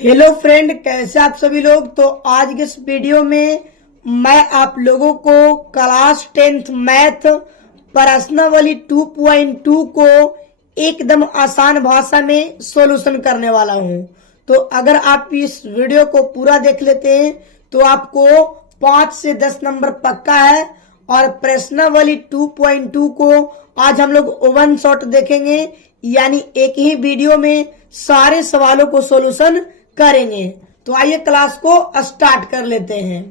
Hello friend, कैसे आप सभी लोग। तो आज के इस वीडियो में मैं आप लोगों को क्लास 10th मैथ प्रश्नावली 2.2 को एकदम आसान भाषा में सॉल्यूशन करने वाला हूं। तो अगर आप इस वीडियो को पूरा देख लेते हैं तो आपको 5 से 10 नंबर पक्का है। और प्रश्नावली 2.2 को आज हम लोग वन शॉट देखेंगे, यानी एक ही वीडियो में सारे सवालों को सॉल्यूशन करेंगे। तो आइए क्लास को स्टार्ट कर लेते हैं।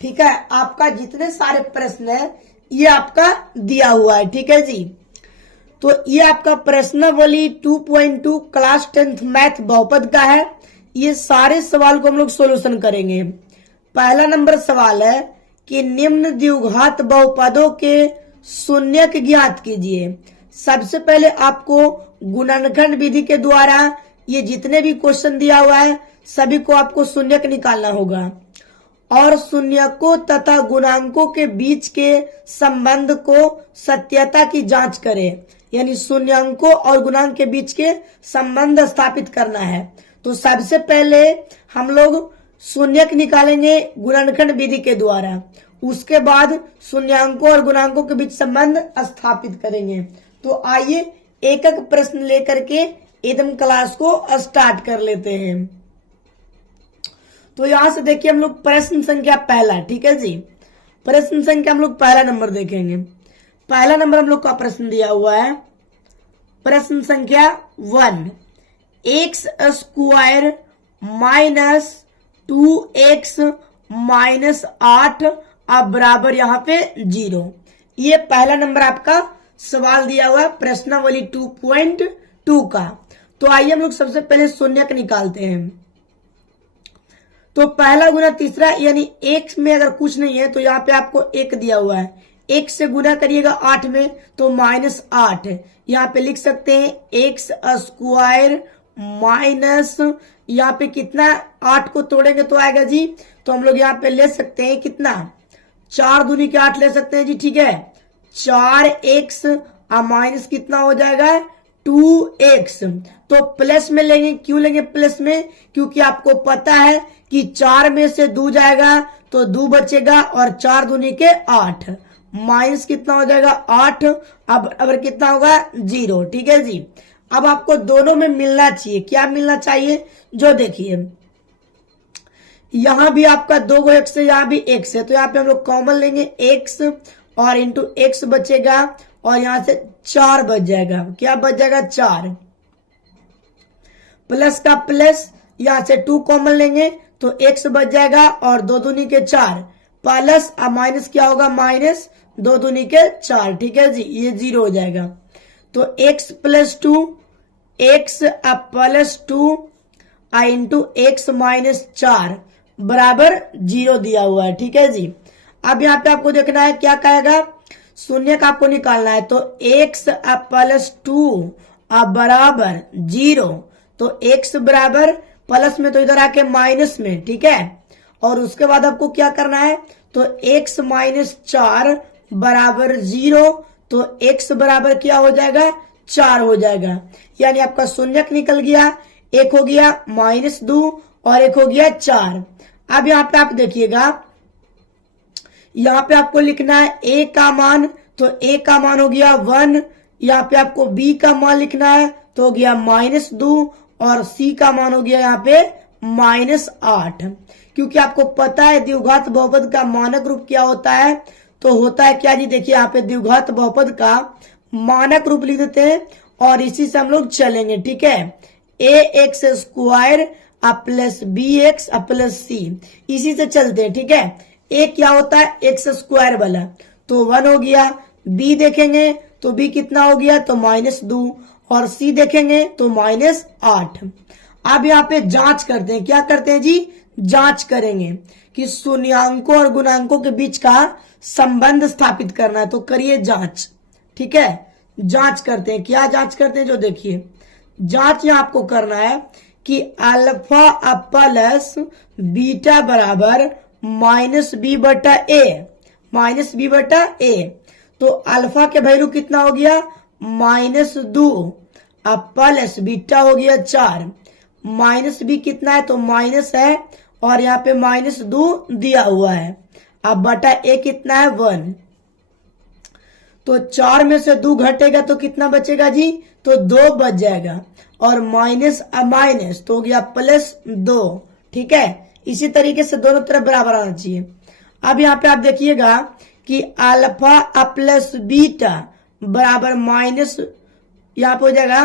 ठीक है, आपका जितने सारे प्रश्न है ये आपका दिया हुआ है। ठीक है जी, तो ये आपका प्रश्नावली 2.2 क्लास 10th मैथ बहुपद का है। ये सारे सवाल को हम लोग सॉल्यूशन करेंगे। पहला नंबर सवाल है कि निम्न द्विघात बहुपदों के शून्यक ज्ञात कीजिए। सबसे पहले आपको गुणनखंड विधि के द्वारा ये जितने भी क्वेश्चन दिया हुआ है सभी को आपको शून्यक निकालना होगा और शून्यकों तथा गुणांकों के बीच के संबंध को सत्यता की जांच करें, यानी शून्यकों और गुणांक के बीच के संबंध स्थापित करना है। तो सबसे पहले हम लोग शून्यक निकालेंगे गुणनखंड विधि के द्वारा, उसके बाद शून्यकों और गुणांकों के बीच संबंध स्थापित करेंगे। तो आइए एक एक प्रश्न लेकर के एकदम क्लास को स्टार्ट कर लेते हैं। तो यहां से देखिए हम लोग प्रश्न संख्या पहला। ठीक है जी, प्रश्न संख्या हम लोग पहला नंबर देखेंगे। पहला नंबर हम लोग का प्रश्न दिया हुआ है, प्रश्न संख्या 1, x square minus 2x minus 8 अब बराबर यहाँ पे 0। ये पहला नंबर आपका सवाल दिया हुआ है प्रश्नावली 2.2 का। तो आइए हम लोग सबसे पहले शून्यक निकालते हैं। तो पहला गुना तीसरा, यानी एक में अगर कुछ नहीं है तो यहाँ पे आपको एक दिया हुआ है, एक से गुना करिएगा 8 में तो -8। यहाँ पे लिख सकते हैं एक्स स्क्वायर माइनस, यहाँ पे कितना 8 को तोड़ेंगे तो आएगा जी। तो हम लोग यहाँ पे ले सकते हैं कितना 4 दूनी के 8 ले सकते हैं जी। ठीक है, 4x माइनस कितना हो जाएगा 2x। तो प्लस में लेंगे, क्यों लेंगे प्लस में, क्योंकि आपको पता है कि 4 में से 2 जाएगा तो 2 बचेगा और 4 दूनी के 8 माइनस कितना हो जाएगा 8। अब कितना होगा 0। ठीक है जी, अब आपको दोनों में मिलना चाहिए। क्या मिलना चाहिए, जो देखिए यहां भी आपका 2 x है, यहां भी x है, तो यहाँ पे हम लोग कॉमन लेंगे x और इंटू x बचेगा और यहां से 4 बच जाएगा। क्या बच जाएगा 4, प्लस का प्लस, यहां से 2 कॉमन लेंगे तो x बच जाएगा और 2 दूनी के 4 प्लस माइनस क्या होगा माइनस 2 दूनी के 4। ठीक है जी, ये 0 हो जाएगा। तो x plus 2 x plus 2 into x minus 4 बराबर 0 दिया हुआ है। ठीक है जी, अब यहाँ पे आपको देखना है क्या कहेगा, शून्य का आपको निकालना है। तो x प्लस 2 बराबर 0, तो x बराबर प्लस में तो इधर आके माइनस में। ठीक है, और उसके बाद आपको क्या करना है, तो x माइनस 4 बराबर 0, तो x बराबर क्या हो जाएगा 4 हो जाएगा। यानी आपका शून्यक निकल गया, एक हो गया -2 और एक हो गया 4। अब यहाँ पे आप देखिएगा, यहाँ पे आपको लिखना है a का मान, तो a का मान हो गया 1। यहाँ पे आपको b का मान लिखना है तो हो गया -2 और c का मान हो गया यहाँ पे -8। क्योंकि आपको पता है द्विघात बहुपद का मानक रूप क्या होता है, तो होता है क्या जी, देखिए यहाँ पे द्विघात बहुपद का मानक रूप लिख देते हैं और इसी से हम लोग चलेंगे। ठीक है, ax square plus bx plus c, इसी से चलते हैं। ठीक है, a क्या होता है एक्स स्क्वायर वाला, तो 1 हो गया। b देखेंगे तो b कितना हो गया, तो -2 और c देखेंगे तो -8। अब यहाँ पे जांच करते हैं, क्या करते हैं जी, जांच करेंगे कि शून्याकों और गुणांकों के बीच का संबंध स्थापित करना है। तो करिए जांच। ठीक है, जांच करते हैं। क्या जांच करते हैं, जो देखिए जांच यहाँ आपको करना है कि अल्फा प्लस बीटा बराबर -b बटा a। तो अल्फा के वैल्यू कितना हो गया -2 प्लस बीटा हो गया 4 माइनस बी कितना है, तो माइनस है, और यहाँ पे -2 दिया हुआ है। अब बटा ए कितना है 1, तो 4 में से 2 घटेगा तो कितना बचेगा जी, तो 2 बच जाएगा, और माइनस माइनस तो हो गया +2। ठीक है, इसी तरीके से दोनों तरफ बराबर आना चाहिए। अब यहाँ पे आप देखिएगा कि अल्फा प्लस बीटा बराबर माइनस, यहाँ पे हो जाएगा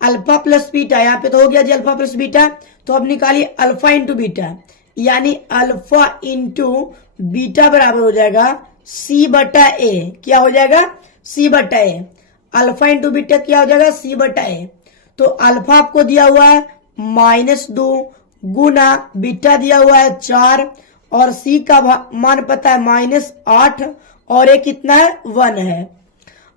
अल्फा प्लस बीटा, यहाँ पे तो हो गया जी अल्फा प्लस बीटा, तो अब निकालिए अल्फा इंटू बीटा, यानी अल्फा इंटू बीटा बराबर हो जाएगा सी बटा ए। क्या हो जाएगा, सी बटा ए। अल्फा इंटू बीटा क्या हो जाएगा, सी बटा ए। तो अल्फा आपको दिया हुआ है -2 गुना बीटा दिया हुआ है 4, और सी का मान पता है -8, और ये कितना है 1 है।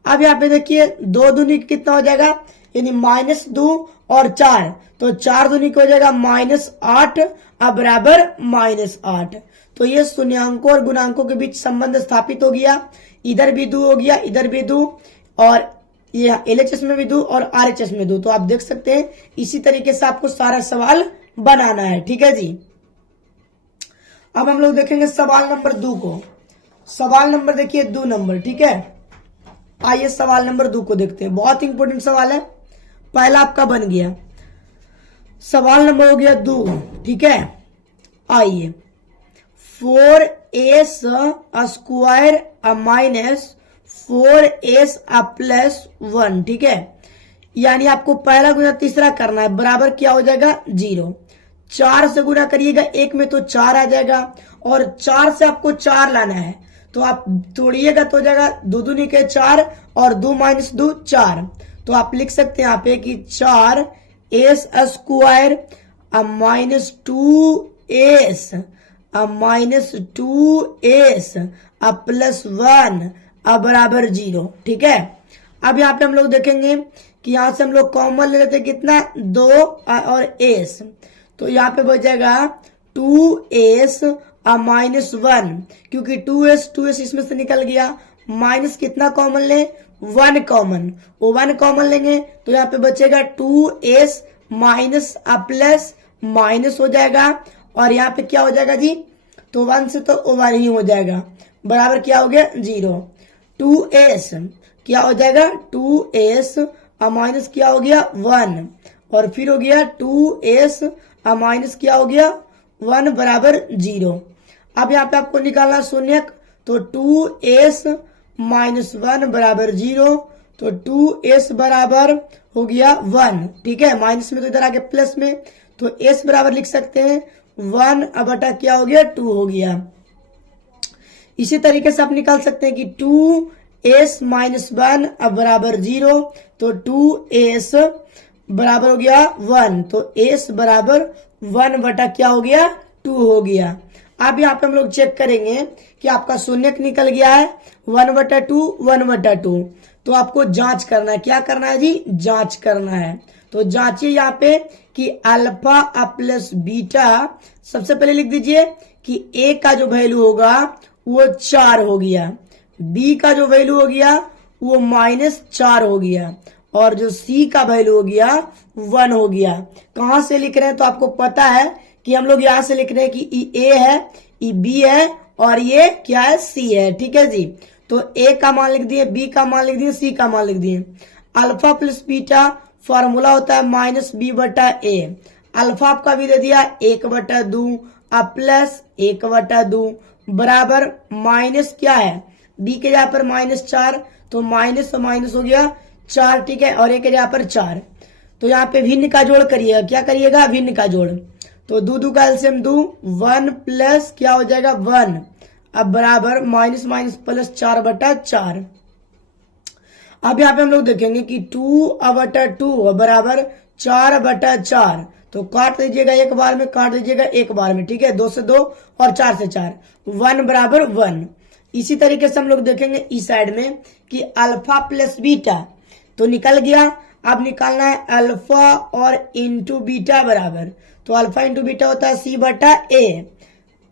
अब यहाँ पे देखिए 2 दूनी कितना हो जाएगा, यानी -2 और 4, तो 4 दूनी हो जाएगा -8, अब बराबर -8। तो ये शून्यांकों और गुणांकों के बीच संबंध स्थापित हो गया। इधर भी 2 हो गया, इधर भी 2, और ये LHS में भी 2 और RHS में 2। तो आप देख सकते हैं इसी तरीके से आपको सारा सवाल बनाना है। ठीक है जी। अब हम लोग देखेंगे सवाल नंबर 2 को। सवाल नंबर देखिए 2 नंबर। ठीक है, आइए सवाल नंबर 2 को देखते हैं। बहुत इंपॉर्टेंट सवाल है, पहला आपका बन गया। सवाल नंबर हो गया 2। ठीक है, आइए 4s square minus 4s plus 1। ठीक है, यानी आपको पहला गुना तीसरा करना है, बराबर क्या हो जाएगा 0। 4 से गुना करिएगा 1 में तो 4 आ जाएगा, और 4 से आपको 4 लाना है, तो आप तोड़िएगा तो हो जाएगा 2 दूनी के 4, और 2 - 2 4। तो आप लिख सकते हैं यहाँ पे कि 4s square minus 2s plus 1 बराबर 0। ठीक है, अब यहाँ पे हम लोग देखेंगे कि यहाँ से हम लोग कॉमन ले लेते हैं कितना, 2 और s, तो यहाँ पे बच जाएगा 2s -1, क्योंकि 2s इसमें से निकल गया। माइनस कितना कॉमन ले, 1 कॉमन, वो 1 कॉमन लेंगे तो यहाँ पे बचेगा 2s माइनस प्लस माइनस हो जाएगा, और यहाँ पे क्या हो जाएगा जी, तो 1 से तो ओवर ही हो जाएगा, बराबर क्या हो गया 0। 2s क्या हो जाएगा, 2s माइनस क्या हो गया 1, और फिर हो गया 2s माइनस क्या हो गया 1 बराबर 0। अब यहाँ पे आपको निकालना शून्यक, तो 2s -1 बराबर 0, तो 2s बराबर हो गया 1। ठीक है, माइनस में तो इधर आगे प्लस में, तो s बराबर लिख सकते हैं 1 बटा क्या हो गया 2 हो गया। इसी तरीके से आप निकाल सकते हैं कि 2s -1 बराबर 0, तो 2s बराबर हो गया 1, तो s बराबर 1 बटा क्या हो गया 2 हो गया। अब यहाँ पे हम लोग चेक करेंगे कि आपका शून्यक निकल गया है 1/2 1/2, तो आपको जांच करना है। क्या करना है जी, जांच करना है। तो जांचिए यहाँ पे कि अल्फा प्लस बीटा, सबसे पहले लिख दीजिए कि a का जो वैल्यू होगा वो 4 हो गया, b का जो वैल्यू हो गया वो -4 हो गया, और जो c का वैल्यू हो गया 1 हो गया। कहां से लिख रहे हैं, तो आपको पता है कि हम लोग यहां से लिख रहे हैं कि ये a है, ये b है, और ये क्या है c है। ठीक है जी, तो a का मान लिख दिए, b का मान लिख दिए, c का मान लिख दिए। अल्फा प्लस बीटा फॉर्मूला होता है -b/a। अल्फा आपका भी दे दिया 1/2 प्लस 1/2 बराबर माइनस क्या है, b के जगह पर -4, तो माइनस और माइनस हो गया 4। ठीक है, और a के जगह पर 4, तो यहाँ पे भिन्न का जोड़ करिएगा। क्या करिएगा, भिन्न का जोड़, तो 2 का एलसीएम 2, 1 प्लस क्या हो जाएगा 1, अब बराबर -+ +4/4। अब यहाँ पे हम लोग देखेंगे कि 2/2 बराबर 4/4, तो काट दीजिएगा एक बार में, काट दीजिएगा एक बार में। ठीक है, 2 से 2 और 4 से 4, 1 बराबर 1। इसी तरीके से हम लोग देखेंगे इस साइड में कि अल्फा प्लस बीटा तो निकल गया। अब निकालना है अल्फा और इंटू बीटा बराबर, तो अल्फा इंटू बीटा होता है c/a,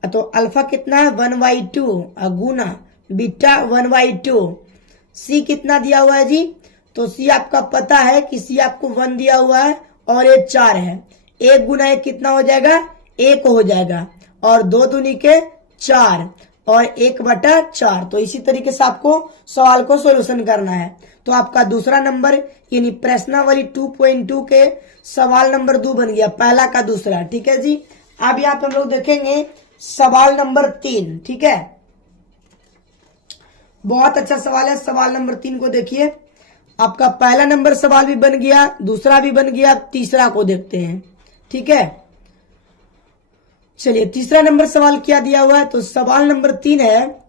तो अल्फा कितना है 1/2 गुना बीटा 1/2। c कितना दिया हुआ है जी, तो c आपका पता है कि c आपको 1 दिया हुआ है और ये 4 है, एक गुना एक कितना हो जाएगा, एक हो जाएगा, और 2 दूनी के 4 और 1/4। तो इसी तरीके से आपको सवाल को सोल्यूशन करना है। तो आपका दूसरा नंबर यानी प्रश्नावली 2.2 के सवाल नंबर 2 बन गया, पहला का दूसरा। ठीक है जी। अब यहाँ पे हम लोग देखेंगे सवाल नंबर 3। ठीक है, बहुत अच्छा सवाल है। सवाल नंबर 3 को देखिए, आपका पहला नंबर सवाल भी बन गया, दूसरा भी बन गया, तीसरा को देखते हैं। ठीक है, चलिए तीसरा नंबर सवाल क्या दिया हुआ है। तो सवाल नंबर 3 है,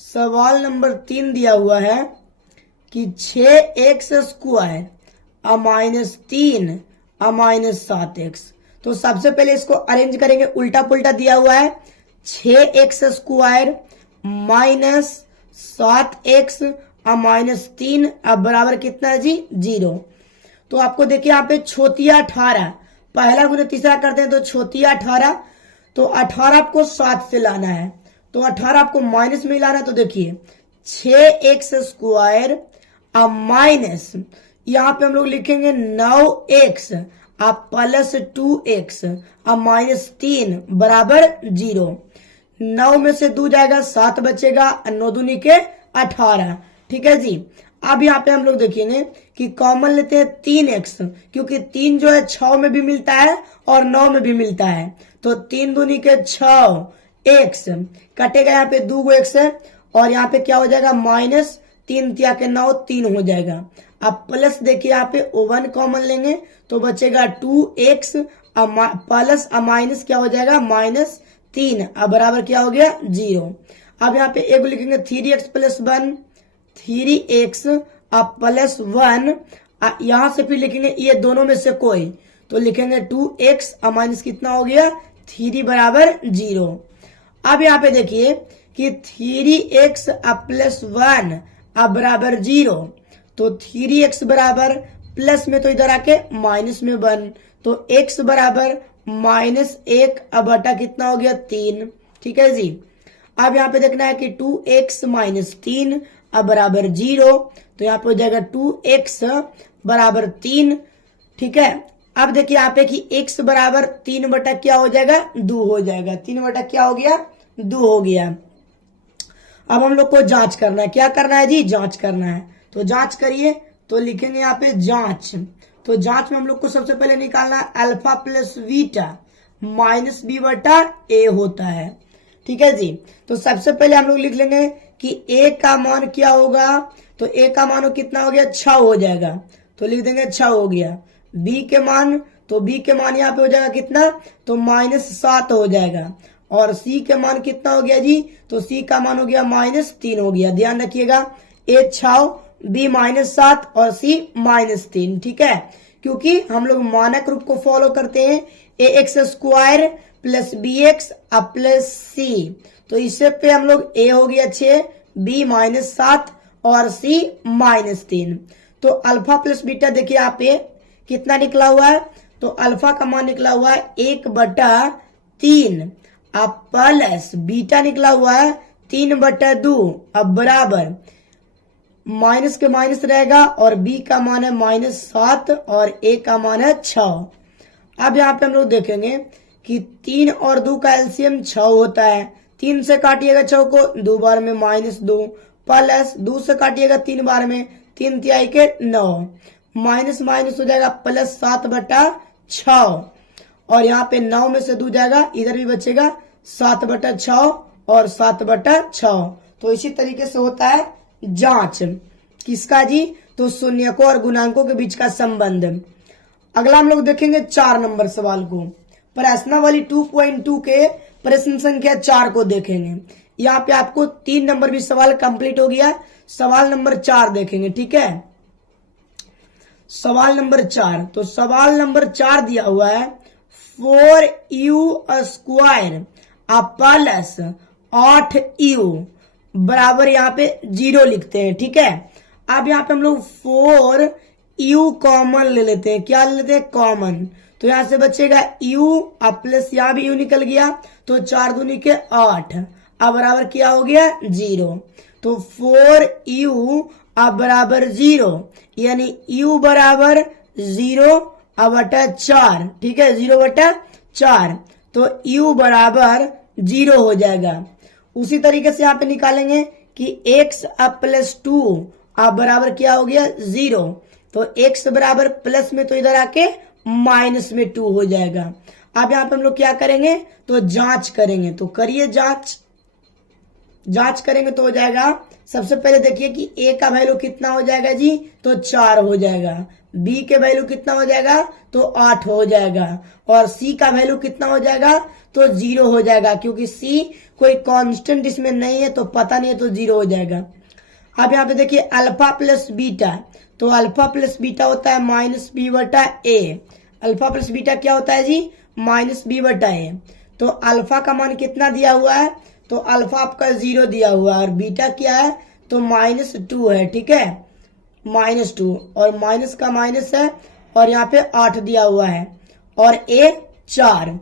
सवाल नंबर 3 दिया हुआ है कि 6x² -3 -7x। तो सबसे पहले इसको अरेंज करेंगे, उल्टा पुल्टा दिया हुआ है। 6x² -7x -3 अब बराबर कितना है जी, 0। तो आपको देखिए यहाँ पे छोतिया 18, पहला गुना तीसरा करते हैं तो छोतिया 18, तो 18 आपको 7 से लाना है, तो 18 आपको माइनस में लाना है। तो देखिए 6x² अब माइनस, यहाँ पे हम लोग लिखेंगे 9x अब +2x अब -3 बराबर 0। 9 में से 2 जाएगा, 7 बचेगा, 9 दूनी के 18। ठीक है जी। अब यहाँ पे हम लोग देखेंगे कि कॉमन लेते हैं 3x, क्योंकि 3 जो है 6 में भी मिलता है और 9 में भी मिलता है। तो 3 दूनी के 6 x कटेगा, यहाँ पे 2 x है, और यहाँ पे क्या हो जाएगा -3 तिया के 9 3 हो जाएगा। अब प्लस देखिए यहाँ पे 1 कॉमन लेंगे तो बचेगा 2x प्लस माइनस क्या हो जाएगा -3 अब बराबर क्या हो गया 0। अब यहाँ पे एक लिखेंगे 3x + 1 3x अब +1, यहां से फिर लिखेंगे ये दोनों में से कोई, तो लिखेंगे 2x अब माइनस कितना हो गया 3 बराबर 0। अब यहाँ पे देखिए कि 3x अब +1 अब बराबर 0, तो 3x बराबर प्लस में तो इधर आके माइनस में 1, तो x बराबर -1 अब बटा कितना हो गया 3। ठीक है जी। अब यहाँ पे देखना है कि 2x -3 अब बराबर 0, तो यहाँ पे हो जाएगा 2x बराबर 3। ठीक है, अब देखिए यहाँ पे कि x बराबर 3 बटा क्या हो जाएगा 2 हो जाएगा, 3 बटा क्या हो गया 2 हो गया। अब हम लोग को जांच करना है, क्या करना है जी जांच करना है। तो जांच करिए, तो लिखेंगे यहाँ पे जांच। तो जांच में हम लोग को सबसे पहले निकालना है अल्फा प्लस बीटा -b बटा a होता है। ठीक है जी। तो सबसे पहले हम लोग लिख लेंगे कि a का मान क्या होगा, तो a का मान कितना हो गया 6 हो जाएगा, तो लिख देंगे 6 हो गया। b के मान, तो b के मान यहाँ पे हो जाएगा कितना, तो -7 हो जाएगा, और c के मान कितना हो गया जी, तो c का मान हो गया -3 हो गया। ध्यान रखिएगा a 6 b -7 और c -3। ठीक है, क्योंकि हम लोग मानक रूप को फॉलो करते हैं, ax² + bx अब +c, तो इससे पे हम लोग a हो गया 6 b -7 और c -3। तो अल्फा प्लस बीटा देखिए यहाँ पे कितना निकला हुआ है, तो अल्फा का मान निकला हुआ है 1/3 अब प्लस बीटा निकला हुआ है 3/2 अब बराबर माइनस के माइनस रहेगा, और b का मान है -7 और a का मान है 6। अब यहाँ पे हम लोग देखेंगे कि 3 और 2 का एलसीएम 6 होता है, 3 से काटिएगा 6 को 2 बार में -2 प्लस 2 से काटिएगा 3 बार में 3 तिहाई के 9 माइनस माइनस हो जाएगा +7/6, और यहाँ पे 9 में से 2 जाएगा, इधर भी बचेगा 7/6 और 7/6। तो इसी तरीके से होता है जांच किसका जी, तो शून्यकों और गुणांकों के बीच का संबंध। अगला हम लोग देखेंगे 4 नंबर सवाल को, प्रश्नावली 2.2 के प्रश्न संख्या 4 को देखेंगे। यहाँ पे आपको 3 नंबर भी सवाल कंप्लीट हो गया, सवाल नंबर 4 देखेंगे। ठीक है, सवाल नंबर 4, तो सवाल नंबर 4 दिया हुआ है 4u² प्लस 8u बराबर यहाँ पे 0 लिखते हैं। ठीक है, अब यहाँ पे हम लोग 4u कॉमन ले लेते हैं, क्या ले लेते हैं कॉमन, तो यहाँ से बचेगा u अब प्लस यहाँ भी u निकल गया, तो 4 दूनी के 8 अब बराबर क्या हो गया 0। तो 4u अब बराबर 0, यानी u बराबर 0 अब बटा 4, ठीक है, 0/4, तो u बराबर 0 हो जाएगा। उसी तरीके से यहाँ पे निकालेंगे कि x अब प्लस 2 अब बराबर क्या हो गया 0, तो x बराबर प्लस में तो इधर आके माइनस में 2 हो जाएगा। अब यहाँ पे हम लोग क्या करेंगे, तो जांच करेंगे, तो करिए जांच करेंगे तो हो जाएगा। सबसे पहले देखिए कि a का वैल्यू कितना हो जाएगा जी, तो 4 हो जाएगा। b के वैल्यू कितना हो जाएगा, तो 8 हो जाएगा। और c का वैल्यू कितना हो जाएगा, तो 0 हो जाएगा, क्योंकि c कोई कांस्टेंट इसमें नहीं है, तो पता नहीं है, तो 0 हो जाएगा। अब यहाँ पे देखिए अल्फा प्लस बीटा, तो अल्फा प्लस बीटा होता है माइनस बी बटा ए। अल्फा प्लस बीटा क्या होता है जी, माइनस बी बटा ए। तो अल्फा का मान कितना दिया हुआ है, तो अल्फा आपका 0 दिया हुआ है, और बीटा क्या है, तो -2 है, ठीक है, -2, और माइनस का माइनस है, और यहाँ पे 8 दिया हुआ है, और ए 4।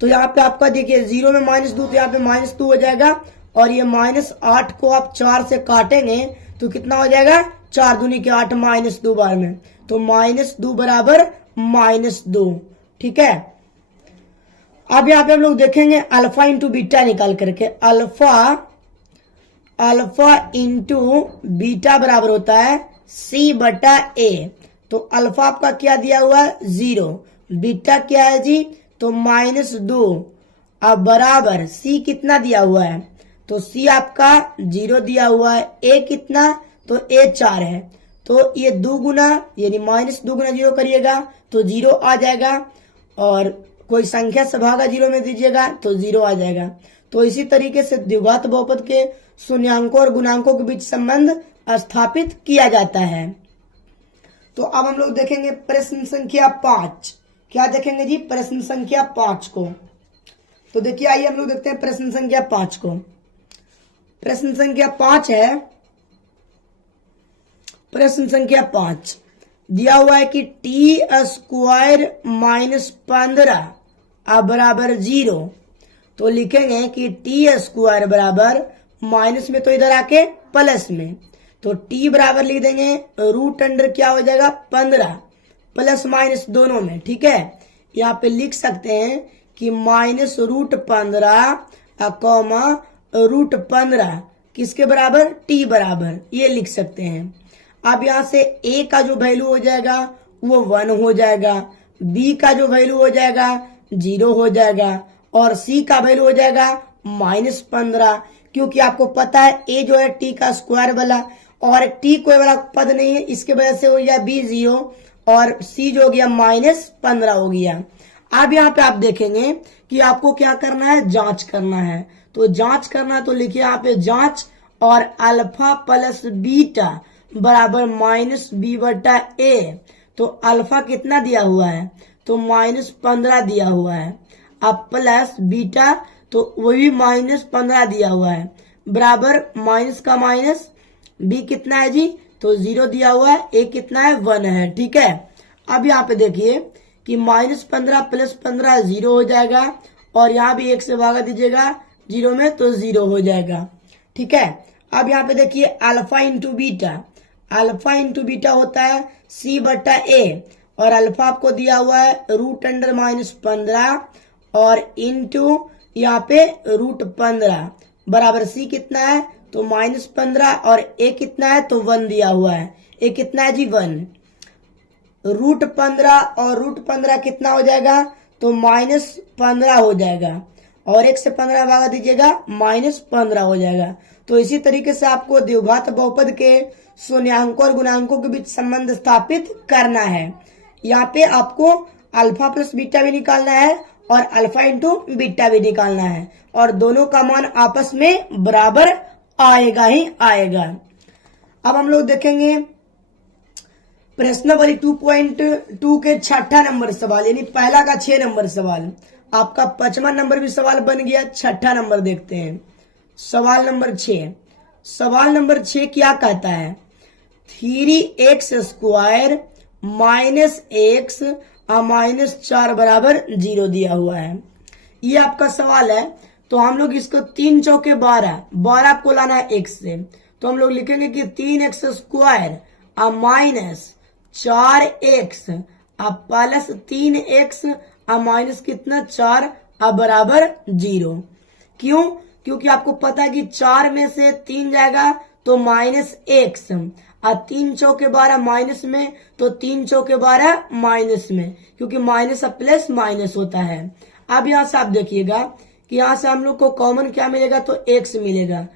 तो यहाँ पे आपका देखिए 0 में -2, तो यहाँ पे -2 हो जाएगा, और ये -8 को आप 4 से काटेंगे तो कितना हो जाएगा, 4 दूनी के 8, -2 बार में, तो -2 बराबर -2, ठीक है। अब यहाँ पे हम लोग देखेंगे अल्फा इंटू बीटा निकाल करके, अल्फा इंटू बीटा बराबर होता है c बटा a। तो अल्फा आपका क्या दिया हुआ है 0, बीटा क्या है जी, तो -2, अब बराबर c कितना दिया हुआ है, तो c आपका 0 दिया हुआ है, a कितना, तो a 4 है, तो ये 2 गुना यानी -2 गुना 0 करिएगा तो 0 आ जाएगा, और कोई संख्या से भागा 0 में दीजिएगा तो 0 आ जाएगा। तो इसी तरीके से द्विघात बहुपद के शून्यांकों और गुणांकों के बीच संबंध स्थापित किया जाता है। तो अब हम लोग देखेंगे प्रश्न संख्या 5। क्या देखेंगे जी, प्रश्न संख्या 5 को। तो देखिए आइए हम लोग देखते हैं प्रश्न संख्या 5 को। प्रश्न संख्या 5 है, प्रश्न संख्या 5 दिया हुआ है कि टी स्क्वायर -15 अब बराबर 0। तो लिखेंगे कि टी स्क्वायर बराबर माइनस में तो इधर आके प्लस में, तो टी बराबर लिख देंगे √अंडर क्या हो जाएगा 15 प्लस माइनस दोनों में, ठीक है। यहाँ पे लिख सकते हैं कि -√15 √15 किसके बराबर, टी बराबर, ये लिख सकते हैं। अब यहाँ से a का जो वैल्यू हो जाएगा वो 1 हो जाएगा, b का जो वैल्यू हो जाएगा 0 हो जाएगा, और c का वैल्यू हो जाएगा -15, क्योंकि आपको पता है a जो है t का स्क्वायर वाला, और t कोई वाला पद नहीं है, इसके वजह से हो गया b 0, और c जो हो गया -15 हो गया। अब यहाँ पे आप देखेंगे कि आपको क्या करना है, जांच करना है। तो जांच करना, तो लिखिए यहाँ पे जांच, और अल्फा प्लस बीटा बराबर -b बटा a। तो अल्फा कितना दिया हुआ है, तो -15 दिया हुआ है, अब प्लस बीटा तो वो भी -15 दिया हुआ है, बराबर माइनस का माइनस, b कितना है जी, तो 0 दिया हुआ है, a कितना है 1 है, ठीक है। अब यहाँ पे देखिए कि -15 प्लस 15 0 हो जाएगा, और यहाँ भी 1 से भागा दीजिएगा 0 में तो 0 हो जाएगा, ठीक है। अब यहाँ पे देखिए alpha into beta, alpha into beta होता है c बटा a, और अल्फा आपको दिया हुआ है √अंडर -15 और इंटू यहाँ पे √15 बराबर c कितना है, तो -15, और a कितना है, तो 1 दिया हुआ है, a कितना है जी 1, √15 और √15 कितना हो जाएगा, तो -15 हो जाएगा, और 1 से 15 भागा दीजिएगा -15 हो जाएगा। तो इसी तरीके से आपको द्विघात बहुपद के शून्यांकों और गुणांकों के बीच संबंध स्थापित करना है। यहाँ पे आपको अल्फा प्लस बीटा भी निकालना है, और अल्फा इंटू बीटा भी निकालना है, और दोनों का मान आपस में बराबर आएगा ही आएगा। अब हम लोग देखेंगे प्रश्नावली 2.2 के 6ठा नंबर सवाल, यानी पहला का 6 नंबर सवाल। आपका 5वां नंबर भी सवाल बन गया, 6ठा नंबर देखते हैं। सवाल नंबर 6, सवाल नंबर 6 क्या कहता है, 3x स्क्वायर -x -4 बराबर 0 दिया हुआ है। ये आपका सवाल है। तो हम लोग इसको 3 चौके 12 आपको लाना है x से, तो हम लोग लिखेंगे कि 3x स्क्वायर -4x अब प्लस 3x अब माइनस कितना 4 अब बराबर 0। क्यों? क्योंकि आपको पता है कि 4 में से 3 जाएगा तो माइनस एक्स, और 3 चौके 12 माइनस में, तो 3 चौके 12 माइनस में, क्योंकि माइनस अब प्लस माइनस होता है। अब यहाँ से आप देखिएगा कि यहाँ से हम लोग को कॉमन क्या मिलेगा, तो x मिलेगा।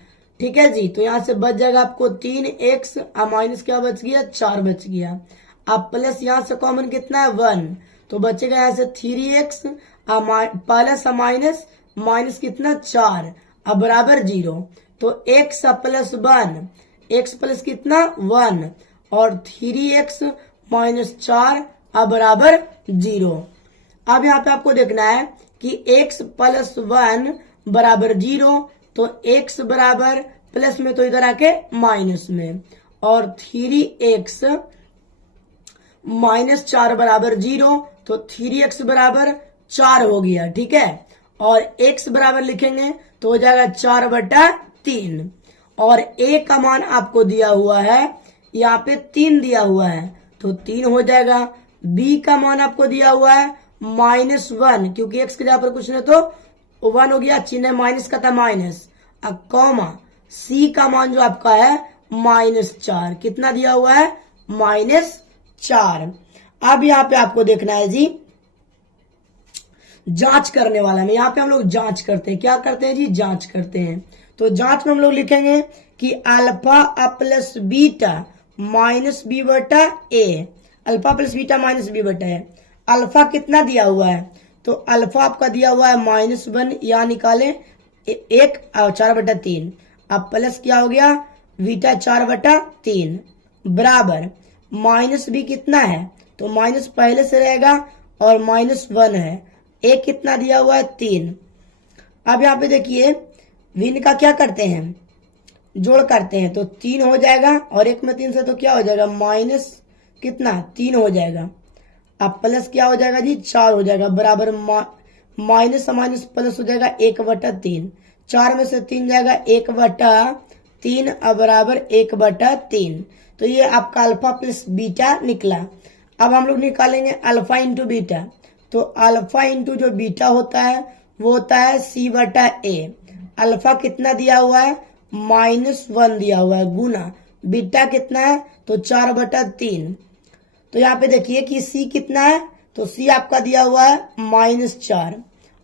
ठीक है जी, तो यहाँ से बच जाएगा आपको 3x और माइनस क्या बच गया 4 बच गया। अब प्लस यहाँ से कॉमन कितना है 1, तो बचेगा यहाँ से 3x प्लस माइनस माइनस कितना 4 अब बराबर 0। तो x प्लस 1, x प्लस कितना 1 और 3x माइनस 4 अब बराबर 0। अब यहाँ पे आपको देखना है कि x प्लस 1 बराबर 0, तो x बराबर प्लस में तो इधर आके माइनस में, और 3x माइनस 4 बराबर 0, तो 3x बराबर 4 हो गया। ठीक है, और x बराबर लिखेंगे तो हो जाएगा 4/3, और a का मान आपको दिया हुआ है यहाँ पे 3 दिया हुआ है तो 3 हो जाएगा। b का मान आपको दिया हुआ है -1, क्योंकि x के जगह पर कुछ नहीं तो 1 हो गया, चिन्ह माइनस का था माइनस, कॉमा c का मान जो आपका है -4, कितना दिया हुआ है -4। अब यहाँ पे आपको देखना है जी जांच करने वाला में, यहाँ पे हम लोग जांच करते हैं, क्या करते हैं जी जांच करते हैं। तो जांच में हम लोग लिखेंगे कि alpha plus beta minus B बटा A, alpha plus beta minus B बटा ए। अल्फा कितना दिया हुआ है, तो अल्फा आपका दिया हुआ है -1, यहाँ निकाले 1 और 4/3, अब प्लस क्या हो गया बीटा 4/3 बराबर माइनस बी कितना है, तो माइनस पहले से रहेगा और -1 है, एक कितना दिया हुआ है 3। अब यहाँ पे देखिए भिन्न का क्या करते हैं जोड़ करते हैं, तो 3 हो जाएगा और 1 में 3 से तो क्या हो जाएगा माइनस कितना 3 हो जाएगा। अब प्लस क्या हो जाएगा जी 4 हो जाएगा बराबर माइनस माइनस प्लस हो जाएगा 1/3, 4 में से 3 जाएगा 1/3 अब बराबर 1/3। तो ये आपका अल्फा प्लस बीटा निकला। अब हम लोग निकालेंगे अल्फा इंटू बीटा, तो अल्फा इंटू जो बीटा होता है वो होता है c/a। अल्फा कितना दिया हुआ है -1 दिया हुआ है, गुना बीटा कितना है तो 4/3। तो यहाँ पे देखिए कि c कितना है, तो c आपका दिया हुआ है -4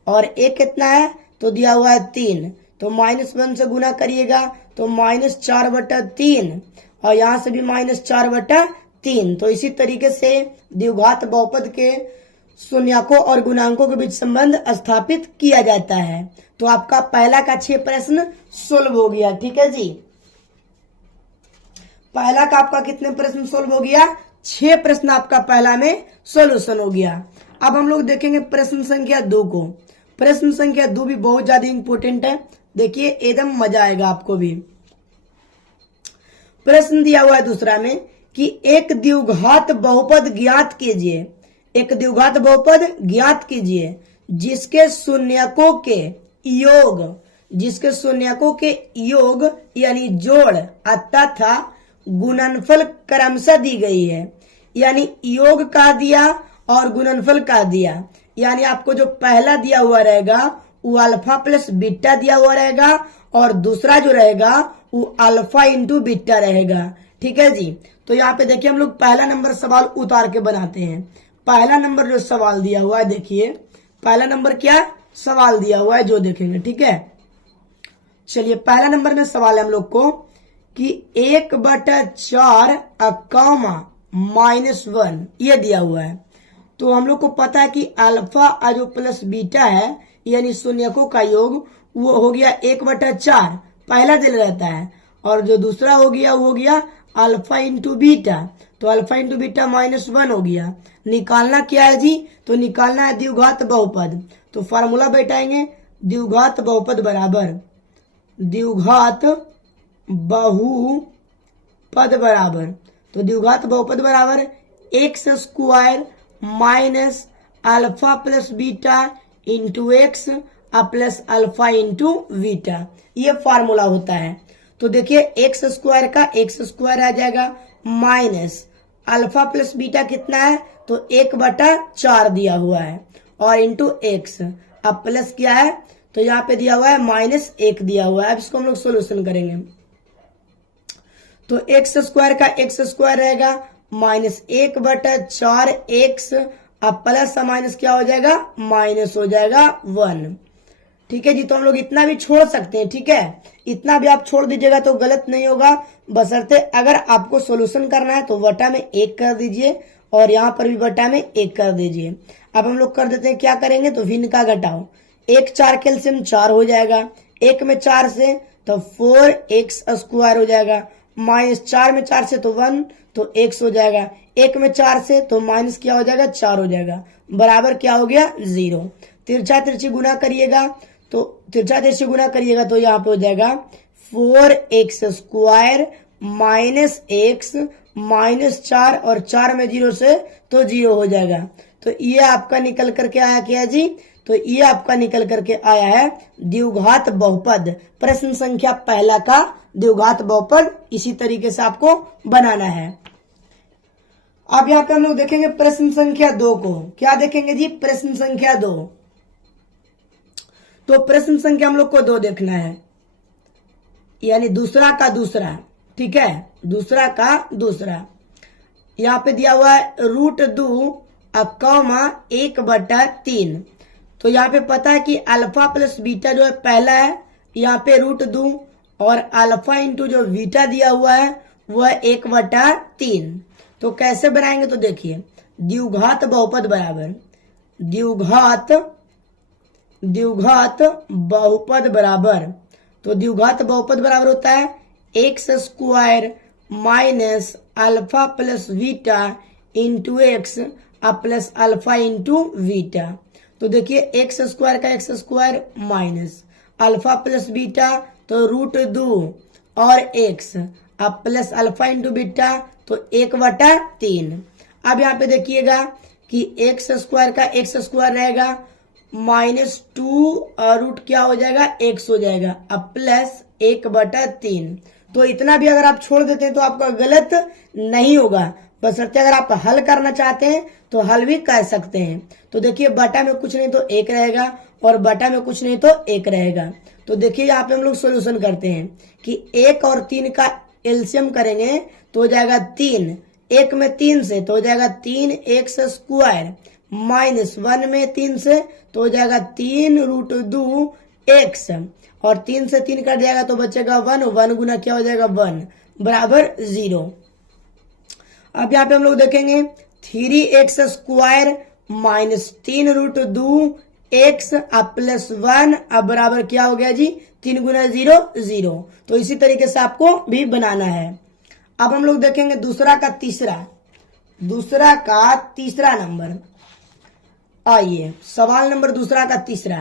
और a कितना है तो दिया हुआ है 3, तो -1 से गुना करिएगा तो -4/3 और यहाँ से भी -4/3। तो इसी तरीके से द्विघात बहुपद के शून्यकों और गुणांकों के बीच संबंध स्थापित किया जाता है। तो आपका पहला का 6 प्रश्न सोल्व हो गया। ठीक है जी, पहला का आपका कितने प्रश्न सोल्व हो गया 6 प्रश्न आपका पहला में सोल्यूशन हो गया। अब हम लोग देखेंगे प्रश्न संख्या 2 को। प्रश्न संख्या 2 भी बहुत ज्यादा इंपॉर्टेंट है, देखिए एकदम मजा आएगा आपको भी। प्रश्न दिया हुआ है दूसरा में कि एक द्विघात बहुपद ज्ञात कीजिए, एक द्विघात बहुपद ज्ञात कीजिए जिसके शून्यकों के योग, जिसके शून्यकों के योग यानी जोड़ तथा गुणनफल क्रमशः दी गई है, यानी योग का दिया और गुणनफल का दिया, यानी आपको जो पहला दिया हुआ रहेगा वो अल्फा प्लस बीटा दिया हुआ रहेगा और दूसरा जो रहेगा वो अल्फा इंटू बीटा रहेगा। ठीक है जी, तो यहाँ पे देखिए हम लोग पहला नंबर सवाल उतार के बनाते हैं। पहला नंबर जो सवाल दिया हुआ है, देखिए पहला नंबर क्या सवाल दिया हुआ है जो देखेंगे। ठीक है, चलिए पहला नंबर में सवाल है हम लोग को कि 1/4 -1 ये दिया हुआ है। तो हम लोग को पता है कि अल्फा जो प्लस बीटा है यानी शून्यकों का योग वो हो गया 1/4 पहला दिल रहता है, और जो दूसरा हो गया वो हो गया अल्फा इंटू बीटा, तो अल्फा इंटू बीटा -1 हो गया। निकालना क्या है जी, तो निकालना है द्विघात बहुपद। तो फार्मूला बैठाएंगे द्विघात बहुपद बराबर द्विघात बहुपद बराबर, तो द्विघात बहुपद बराबर x² minus alpha plus beta into x plus alpha into beta, ये फार्मूला होता है। तो देखिए x² का x² आ जाएगा माइनस अल्फा प्लस बीटा कितना है, तो 1/4 दिया हुआ है और इंटू एक्स, अब प्लस क्या है, तो यहाँ पे दिया हुआ है -1 दिया हुआ है। अब इसको हम लोग सोल्यूशन करेंगे तो एक्स स्क्वायर का एक्स स्क्वायर रहेगा -1/4 एक्स, अब प्लस माइनस क्या हो जाएगा, माइनस हो जाएगा 1। ठीक है जी, तो हम लोग इतना भी छोड़ सकते हैं। ठीक है, इतना भी आप छोड़ दीजिएगा तो गलत नहीं होगा, बशर्ते अगर आपको सोल्यूशन करना है तो बटा में 1 कर दीजिए और यहाँ पर भी बटा में 1 कर दीजिए। अब हम लोग कर देते हैं, क्या करेंगे, तो भिन्न का घटाओ, 1 4 के एलसीएम 4 हो जाएगा, 1 में 4 से तो 4x स्क्वायर हो जाएगा, -4 में 4 से तो 1 तो x हो जाएगा, 1 में 4 से तो माइनस क्या हो जाएगा, 4 हो जाएगा, बराबर क्या हो गया, 0। तिरछा तिरछी गुना करिएगा तो तिरछा तिरछी गुना करिएगा तो यहाँ पे हो जाएगा 4x स्क्वायर -x -4 और 4 में 0 से तो 0 हो जाएगा। तो ये आपका निकल करके आया क्या जी, तो ये आपका निकल करके आया है द्विघात बहुपद। प्रश्न संख्या पहला का द्विघात बहुपद इसी तरीके से आपको बनाना है। अब यहाँ पे हम लोग देखेंगे प्रश्न संख्या 2 को। क्या देखेंगे जी, प्रश्न संख्या 2। तो प्रश्न संख्या हम लोग को 2 देखना है, यानी दूसरा का दूसरा। ठीक है, दूसरा का दूसरा। यहाँ पे दिया हुआ है √2 कॉमा 1/3। तो यहाँ पे पता है कि अल्फा प्लस बीटा जो है पहला है, यहाँ पे √2 और अल्फा इंटू जो बीटा दिया हुआ है वह 1/3। तो कैसे बनाएंगे, तो देखिए द्विघात बहुपद बराबर द्विघात बहुपद बराबर, तो द्विघात बहुपद बराबर होता है x square minus alpha plus beta into x plus alpha into beta. तो देखिए एक्स स्क्वायर का x square minus alpha plus beta तो √2 और एक्स अब प्लस अल्फा इंटू बीटा तो 1/3। अब यहाँ पे देखिएगा कि एक्स स्क्वायर का एक्स स्क्वायर रहेगा -2 और रूट क्या हो जाएगा, x हो जाएगा, अब प्लस 1/3। तो इतना भी अगर आप छोड़ देते हैं तो आपका गलत नहीं होगा, बशर्ते अगर आप हल करना चाहते हैं तो हल भी कर सकते हैं। तो देखिए बटा में कुछ नहीं तो 1 रहेगा और बटा में कुछ नहीं तो 1 रहेगा। तो देखिए यहाँ पे हम लोग सोल्यूशन करते हैं कि 1 और 3 का एलसीएम करेंगे तो हो जाएगा 3, 1 में 3 से तो हो जाएगा 3x स्क्वायर -1 में 3 से तो हो जाएगा 3√2 x और 3 से 3 कट जाएगा तो बचेगा 1 गुना क्या हो जाएगा 1 बराबर 0। अब यहाँ पे हम लोग देखेंगे 3x स्क्वायर -3√2 x अब प्लस 1 अब बराबर क्या हो गया जी 3 गुना 0 0। तो इसी तरीके से आपको भी बनाना है। अब हम लोग देखेंगे दूसरा का तीसरा नंबर। आइए सवाल नंबर दूसरा का तीसरा,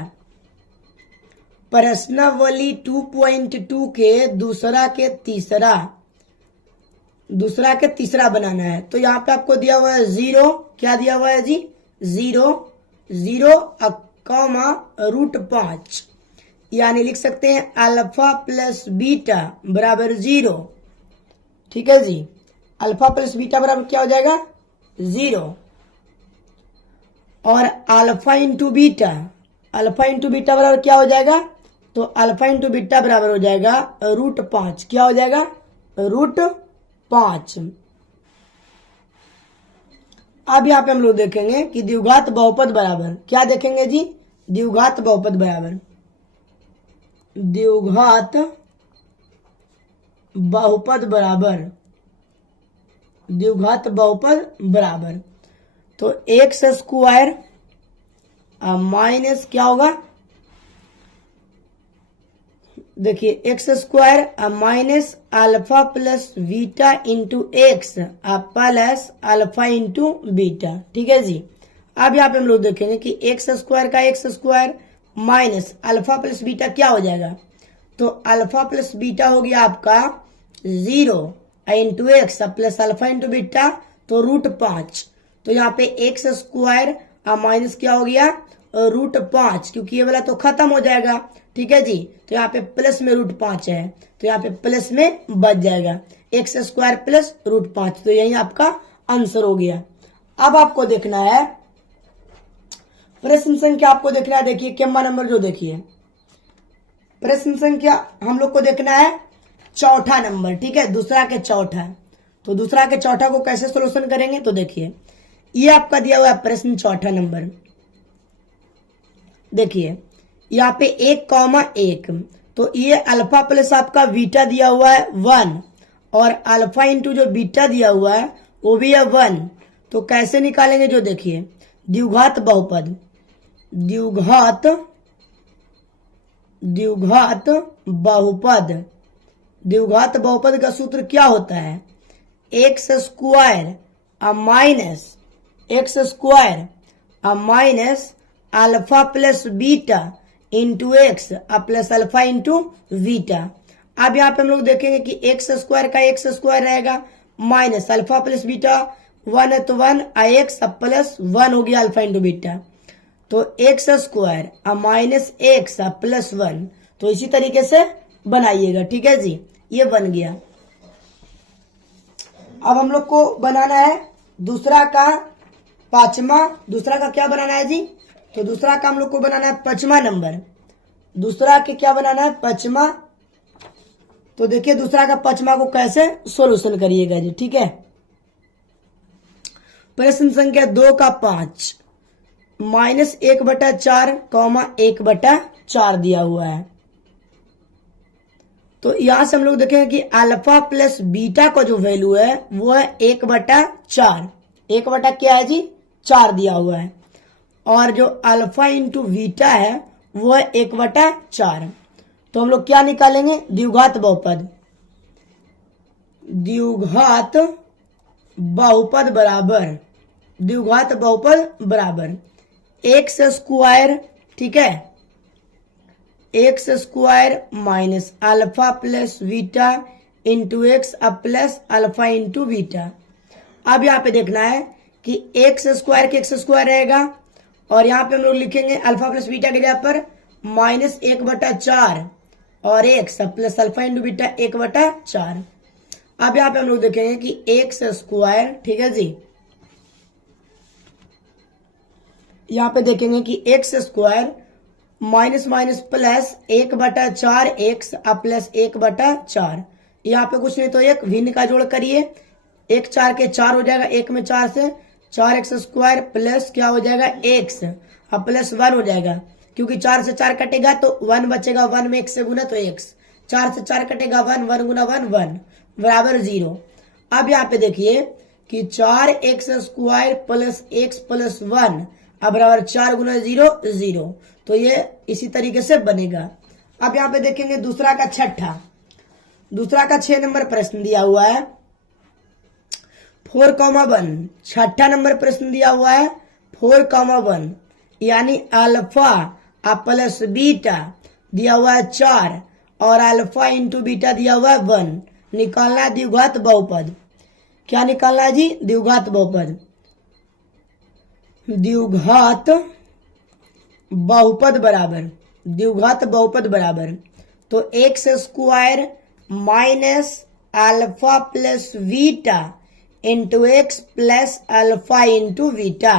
प्रश्नावली 2.2 के दूसरा के तीसरा बनाना है। तो यहाँ पे आपको दिया हुआ है 0, क्या दिया हुआ है जी 0 कॉमा √5, यानी लिख सकते हैं अल्फा प्लस बीटा बराबर 0। ठीक है जी, अल्फा प्लस बीटा बराबर क्या हो जाएगा 0 और अल्फा इंटू बीटा बराबर क्या हो जाएगा, तो अल्फा इंटू बीटा बराबर हो जाएगा √5, क्या हो जाएगा √5। अब यहाँ पे हम लोग देखेंगे कि द्विघात बहुपद बराबर, क्या देखेंगे जी द्विघात बहुपद बराबर द्विघात बहुपद बराबर तो एक्स स्क्वायर माइनस क्या होगा, देखिए x square minus alpha plus beta into x plus alpha into beta. ठीक है जी, अब यहाँ पे हम लोग देखेंगे कि एक्स स्क्वायर का x square minus alpha plus beta क्या हो जाएगा, तो अल्फा प्लस बीटा हो गया आपका 0 into x plus alpha into beta तो √5। तो यहाँ पे एक्स स्क्वायर माइनस क्या हो गया √5, क्योंकि ये वाला तो खत्म हो जाएगा। ठीक है जी, तो यहाँ पे प्लस में √5 है तो यहाँ पे प्लस में बच जाएगा एक्स स्क्वायर प्लस √5, तो यही आपका आंसर हो गया। अब आपको देखना है प्रश्न संख्या, आपको देखना है, देखिए केम्मा नंबर जो देखिए प्रश्न संख्या हम लोग को देखना है चौथा नंबर, ठीक है, दूसरा के चौथा। तो दूसरा के चौथा को कैसे सोल्यूशन करेंगे, तो देखिए ये आपका दिया हुआ है प्रश्न चौथा नंबर। देखिए यहाँ पे 1,1, तो ये अल्फा प्लस आपका बीटा दिया हुआ है 1 और अल्फा इंटू जो बीटा दिया हुआ है वो भी है 1। तो कैसे निकालेंगे, जो देखिए द्विघात बहुपद, द्विघात बहुपद, द्विघात बहुपद का सूत्र क्या होता है, x square minus alpha plus beta into x plus alpha into beta. अब यहाँ पे हम लोग देखेंगे कि एक्स स्क्वायर का एक्स स्क्वायर रहेगा माइनस अल्फा प्लस बीटा 1 है तो 1 एक्स प्लस 1 हो गया अल्फा इंटू बीटा, तो x square minus x plus 1। तो इसी तरीके से बनाइएगा, ठीक है जी, ये बन गया। अब हम लोग को बनाना है दूसरा का पांचवा, दूसरा का क्या बनाना है जी, तो दूसरा का हम लोग को बनाना है 5वां नंबर। दूसरा के क्या बनाना है 5वां, तो देखिए दूसरा का 5वां को कैसे सॉल्यूशन करिएगा जी, ठीक है। प्रश्न संख्या 2 का 5 माइनस 1/4 1/4 दिया हुआ है। तो यहां से हम लोग देखेंगे कि अल्फा प्लस बीटा का जो वैल्यू है वो है 1/4, 1 क्या है जी 4 दिया हुआ है, और जो अल्फा इंटू बीटा है वो है 1/4। तो हम लोग क्या निकालेंगे, द्विघात बहुपद, द्विघात बहुपद बराबर एक्स स्क्वायर, ठीक है, x square minus alpha plus beta into x plus alpha into beta. अब यहाँ पे देखना है कि एक्स स्क्वायर के एक्स स्क्वायर रहेगा और यहाँ पे हम लोग लिखेंगे अल्फा प्लस बीटा के जगह पर माइनस 1/4 और x plus alpha into beta 1/4। अब यहाँ पे हम लोग देखेंगे कि एक्स स्क्वायर, ठीक है जी, यहाँ पे देखेंगे कि x square minus minus plus 1/4 x plus 1/4। यहाँ पे कुछ नहीं तो एक भिन्न का जोड़ करिए, 1 4 के 4 हो जाएगा, 1 में 4 से 4x स्क्वायर प्लस क्या हो जाएगा x प्लस 1 हो जाएगा, क्योंकि 4 से 4 कटेगा तो 1 बचेगा, 1 में x से गुना तो x, 4 से 4 कटेगा 1, 1 गुना 1 1 बराबर 0। अब यहाँ पे देखिए कि 4x square plus x plus 1 अब बराबर 4 गुना 0 0, तो ये इसी तरीके से बनेगा। अब यहाँ पे देखेंगे दूसरा का 6 नंबर प्रश्न दिया हुआ है 4,1, 6ठा नंबर प्रश्न दिया हुआ है 4,1, यानी अल्फा प्लस बीटा दिया हुआ है 4 और अल्फा इंटू बीटा दिया हुआ है 1। निकालना है द्विघात बहुपद, क्या निकालना है जी, द्विघात बहुपद, द्विघात बहुपद बराबर तो x square minus alpha plus beta into x plus alpha into beta.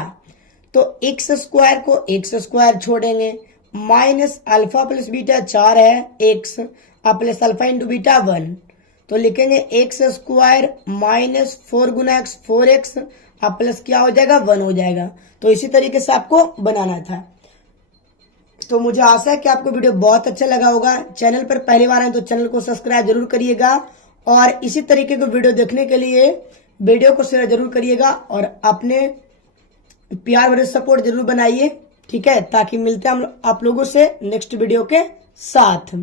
तो एक्स स्क्वायर को एक्स स्क्वायर छोड़ेंगे, माइनस अल्फा प्लस बीटा 4 है x plus alpha into beta 1, तो लिखेंगे एक्स स्क्वायर माइनस 4 गुना एक्स 4x प्लस क्या हो जाएगा 1 हो जाएगा। तो इसी तरीके से आपको बनाना था। तो मुझे आशा है कि आपको वीडियो बहुत अच्छा लगा होगा। चैनल पर पहली बार आए तो चैनल को सब्सक्राइब जरूर करिएगा और इसी तरीके के वीडियो देखने के लिए वीडियो को शेयर जरूर करिएगा और अपने प्यार भरे सपोर्ट जरूर बनाइए, ठीक है, ताकि मिलते हैं हम आप लोगों से नेक्स्ट वीडियो के साथ।